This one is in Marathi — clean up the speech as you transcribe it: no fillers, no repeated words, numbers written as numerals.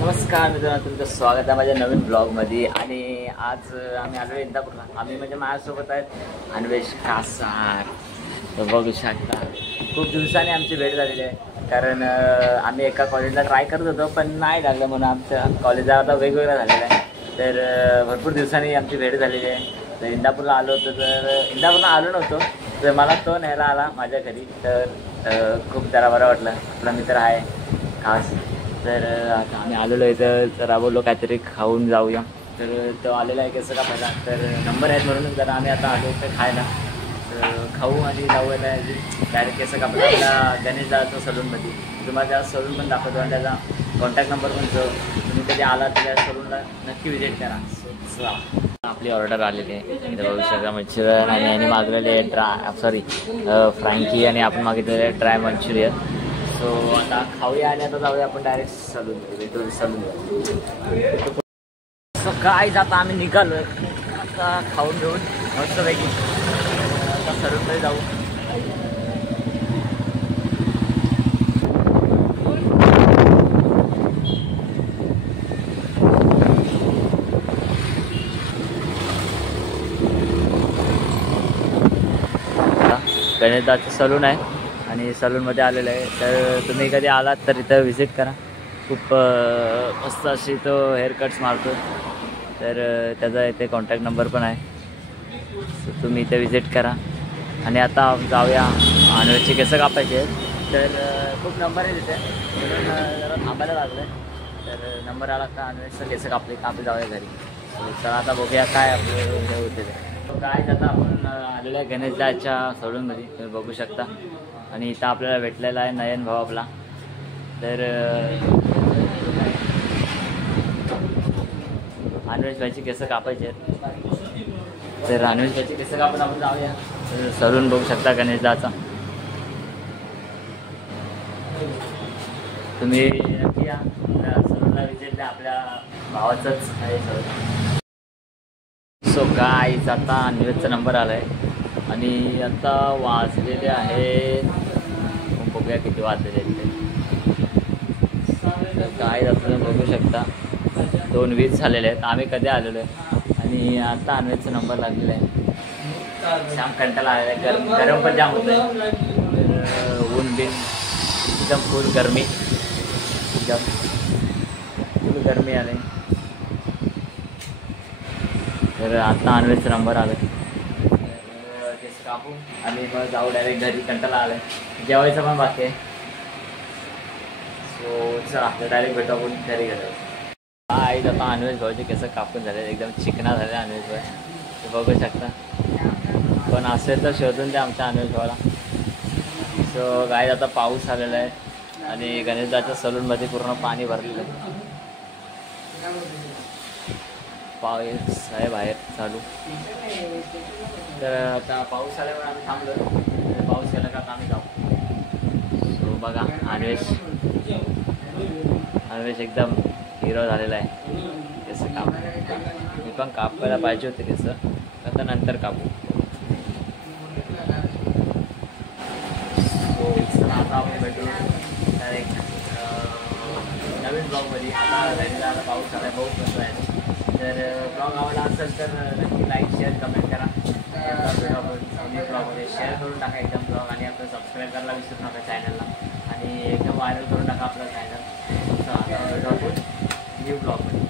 नमस्कार मित्रांनो, तुमचं स्वागत आहे माझ्या नवीन ब्लॉगमध्ये. आणि आज आम्ही आलो इंदापूरला. आम्ही म्हणजे माझ्यासोबत आहेत अन्वेष कासार. तर बघू शकता खूप दिवसांनी आमची भेट झालेली आहे, कारण आम्ही एका कॉलेजला ट्राय करत होतो पण नाही लागलं, म्हणून आमच्या कॉलेजला आता वेगवेगळं झालेलं आहे. तर भरपूर दिवसांनी आमची भेट झालेली आहे. तर इंदापूरला आलो होतो, तर इंदापूरला आलो नव्हतो, तर मला तो न्यायला आला माझ्या घरी. तर खूप जरा बरं वाटलं, आपला मित्र आहे खास. तर आता आम्ही आलेलो आहे, तर जरा बोललो काहीतरी खाऊन जाऊया. तर तो आलेला आहे कसं का पहिला, तर नंबर आहेत म्हणून जरा आम्ही आता आलो तर खायला. तर खाऊ आणि जाऊया डायरेक्ट केस कापला आपला गणेश दादाच्या सलूनमध्ये. तुम्हाला त्या सलून पण दाखवतो आणि त्याचा कॉन्टॅक्ट नंबर पण जो तुम्ही कधी आला तर त्या सलूनला नक्की विजिट करा. सो आपली ऑर्डर आलेली आहे. इथं बघू शकता मंचुरियन, आणि याने मागलेले फ्रँकी, आणि आपण मागितलेले ड्राय मंचुरियन. सो आता खाऊया आणि आता जाऊया आपण डायरेक्ट सलून भेटू सलून. सो काय जाता आम्ही निघालो आता खाऊन घेऊन मस्तपैकी आता सलूनमध्ये जाऊ. गणेशदाचं सलून आहे आणि सलूनमध्ये आलेलं आहे. तर तुम्ही कधी आलात तर इथं व्हिजिट करा. खूप मस्त अशी तो हेअरकट्स मारतो. तर त्याचा इथे कॉन्टॅक्ट नंबर पण आहे. सो तुम्ही इथे व्हिजिट करा. आणि आता जाऊया, अन्वेषचे केस कापायचे आहेत. तर खूप नंबर आहे तिथे, म्हणून जरा थांबायला लागलं आहे. तर नंबर आला का अन्वेषचं केस कापले जाऊया घरी. तर आता बघूया काय आपलं हे होते ते. काय आता आपण आलेलं आहे गणेशदाच्या सलूनमध्ये, तुम्ही बघू शकता. आणि इथं आपल्याला भेटलेला आहे नयन भाऊ आपला. तर अन्वेष भाईची केस कापायचे आहेत. तर अन्वेष भाईची केस कापून आपण जाऊया. सलून बघू शकता गणेशदाचा. तुम्ही नक्की या सलूनला विजिट द्या, आपल्या भावाचंच आहे सलून. सो गाईज आता अन्वेषचा नंबर आला आहे आणि आता वाजलेले आहे, बघूया किती वाजलेले आहेत ते. काय आता बघू शकता 2:20 झालेले आहेत. आम्ही कधी आलेलो आहे आणि आता अन्वेषचा नंबर लागलेला आहे. जाम कंटाळा आलेला आहे, गरम पण जाम होतं आहे. ऊन बिन एकदम फुल गरमी, एकदम फुल गरमी आले. तर आता अन्वेषचा नंबर आला, केस कापू आणि मग जाऊ डायरेक्ट घरी. कंटाळा आला आहे, जेवायचं पण बाकी आहे. सो चला डायरेक्ट भेटू आपण घरी गेलो. आई आता अन्वेष भाऊचे केस कापून झाले, एकदम चिकना झाले अन्वेष भाई, ते बघू शकता. पण असेल तर शोधून द्या आमच्या अन्वेष भावाला. सो गाईज आता पाऊस आलेला आहे आणि गणेशदाच्या सलूनमध्ये पूर्ण पाणी भरलेलं आहे. पाऊस आहे बाहेर चालू. तर आता पाऊस आल्यामुळे आम्ही थांबलो. पाऊस गेला का आम्ही जाऊ. सो बघा अन्वेष एकदम हिरो झालेला आहे. केस काप, मी पण कापायला पाहिजे होते केस, आता नंतर कापू. सो चला आता आपण भेटू डायरेक्ट नवीन ब्लॉगमध्ये. आता पाऊस आला आहे, पाऊस कसं आहे. तर ब्लॉग आवडला असेल तर नक्की लाईक शेअर कमेंट करा. ब्लॉगमध्ये शेअर करून टाका एकदम ब्लॉग, आणि आपलं सबस्क्राईब करायला विसरू नका चॅनलला, आणि एकदम व्हायरल करून टाका आपलं चॅनल. न्यू ब्लॉगमध्ये.